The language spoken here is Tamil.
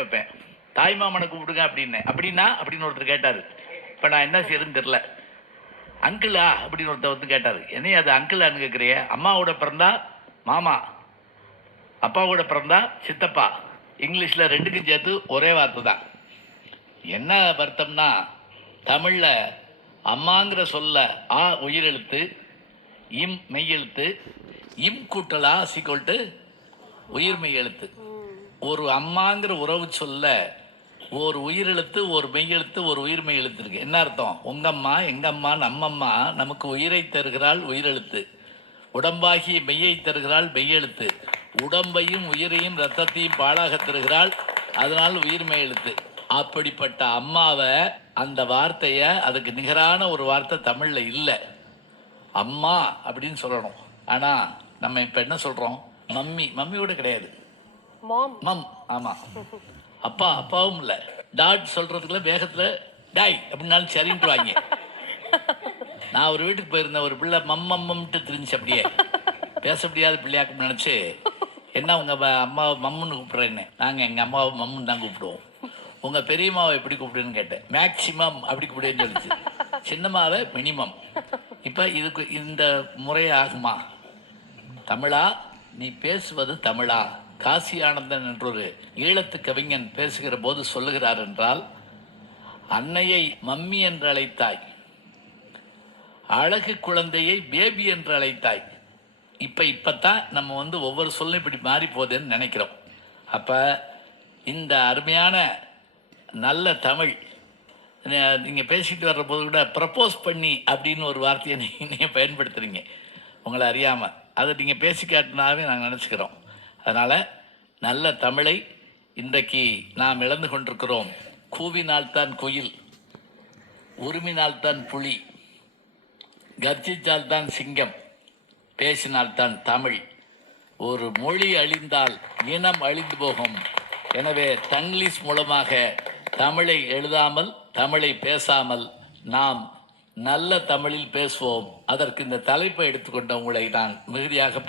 வைப்பேன். தாய்மாமனை கூப்பிடுங்க அப்படின்னு. அப்படின்னா அப்படின்னு ஒருத்தர் கேட்டார். இப்போ நான் என்ன செய்யறதுன்னு தெரில. அங்கிளா அப்படின்னு ஒருத்தர் வந்து கேட்டார். என்னைய அது அங்கிளான்னு கேட்குறிய? அம்மாவோட பிறந்தா மாமா, அப்பாவோட பிறந்தா சித்தப்பா. இங்கிலீஷில் ரெண்டுக்கும் சேர்த்து ஒரே வார்த்தை தான். என்ன வருத்தம்னா, தமிழில் அம்மாங்கிற சொல்ல ஆ உயிரெழுத்து, இம் மெய்யெழுத்து, இம் கூட்டலா சீக்கொல்ட்டு உயிர் மெய்யெழுத்து. ஒரு அம்மாங்கிற உறவு சொல்ல ஒரு உயிரெழுத்து, ஒரு மெய்யெழுத்து, ஒரு உயிர் மெய்யெழுத்து இருக்கு. என்ன அர்த்தம்? உங்கம்மா எங்கம்மா நம்மம்மா நமக்கு உயிரை தருகிறாள் உயிரெழுத்து, உடம்பாகி மெய்யை தருகிறாள் மெய்யெழுத்து, உடம்பையும் உயிரையும் ரத்தத்தையும் பாழாக தருகிறாள், அதனால் உயிர் மெய்யெழுத்து. அப்படிப்பட்ட அம்மாவை, அந்த வார்த்தையை, அதுக்கு நிகரான ஒரு வார்த்தை தமிழில் இல்லை. அம்மா அப்படின்னு சொல்லணும். ஆனால் நம்ம இப்போ என்ன சொல்கிறோம்? மம்மி. மம்மியோட கிடையாது, மம். ஆமாம். அப்பா அப்பாவும் இல்லை. டாட் சொல்கிறதுக்குள்ள வேகத்தில் டாய் அப்படின்னாலும் சரின்ட்டு வாங்க. நான் ஒரு வீட்டுக்கு போயிருந்தேன். ஒரு பிள்ளை மம்மம்ட்டு தெரிஞ்சு அப்படியே பேச முடியாத பிள்ளையாக்குன்னு நினச்சி, என்ன உங்கள் அம்மாவை மம்முன்னு கூப்பிட்றேன்னு. நாங்கள் எங்கள் அம்மாவை மம்முன்னு தான் கூப்பிடுவோம். உங்கள் பெரியம்மாவை எப்படி கூப்பிடுன்னு கேட்டேன். மேக்சிமம் அப்படி கூப்பிடுன்னு சொல்லிச்சு. சின்னம்மாவை மினிமம். இப்போ இதுக்கு இந்த முறையே ஆகுமா? தமிழா நீ பேசுவது தமிழா? காசி ஆனந்தன் என்றொரு ஈழத்து கவிஞன் பேசுகிற போது சொல்லுகிறார் என்றால், அன்னையை மம்மி என்று அழைத்தாய், அழகு குழந்தையை பேபி என்று அழைத்தாய். இப்பத்தான் நம்ம வந்து ஒவ்வொரு சொல்லும் இப்படி மாறி போகுதுன்னு நினைக்கிறோம். அப்போ இந்த அருமையான நல்ல தமிழ் நீங்கள் பேசிட்டு வர்ற போது கூட ப்ரப்போஸ் பண்ணி அப்படின்னு ஒரு வார்த்தையை நீங்கள் பயன்படுத்துகிறீங்க உங்களை அறியாமல். அதை நீங்கள் பேசி காட்டினாவே நாங்கள் நினச்சிக்கிறோம். அதனால் நல்ல தமிழை இன்றைக்கு நாம் இழந்து கொண்டிருக்கிறோம். கூவினால்தான் குயில், உருமினால்தான் புலி, கர்ஜித்தால்தான் சிங்கம், பேசினால்தான் தமிழ். ஒரு மொழி அழிந்தால் இனம் அழிந்து போகும். எனவே தங்கிலீஷ் மூலமாக தமிழை எழுதாமல், தமிழை பேசாமல் நாம் நல்ல தமிழில் பேசுவோம். அதற்கு இந்த தலைப்பை எடுத்துக்கொண்ட உங்களை நான் மிகுதியாக